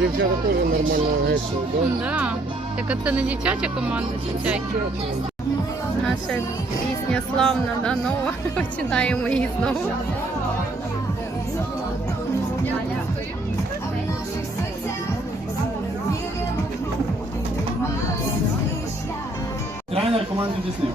дівчата теж нормально гечили, да? Да. Так а це не дівчача команда чи чай? Наша пісня славна, да, нова. Починаємо її знову. Тренер команди Десни.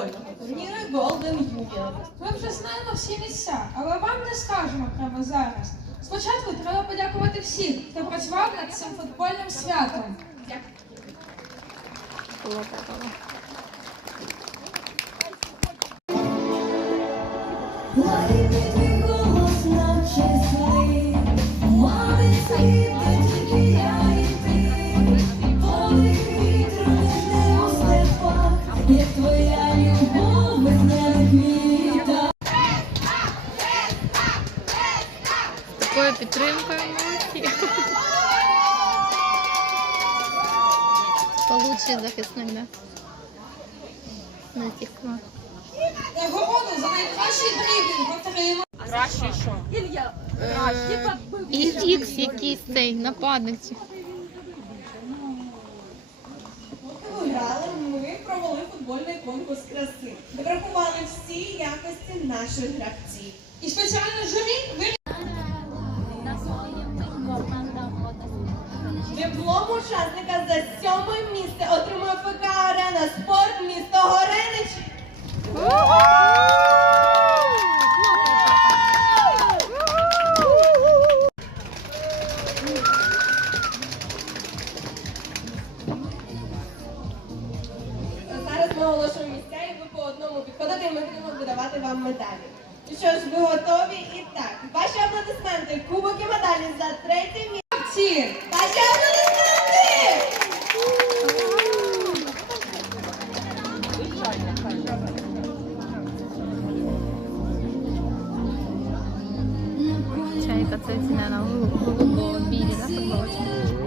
Футбольного турніру Golden Union. Ми вже знаємо всі місця, але вам не скажемо прямо зараз. Спочатку треба подякувати всім, хто працював над цим футбольним святом. Лайки твій підтримкою молодці. Получший захисник, да? Не тікла. Нагороду за найкращий дрібінг отримав. І ікс якийсь цей нападник. грали, ми провели футбольний конкурс краси, врахували всі якості наших гравців. І спеціальне журі ви Диплом учасника за сьоме місце отримує ФК Арена Спорт місто Горенич. Зараз ми оголошуємо місця і ви по одному підходите, ми будемо видавати вам медалі. І що ж, ви готові? І так, ваші аплодисменти, кубок і медалі за третє місце. така це ціна на голубу білі, да, футболочка.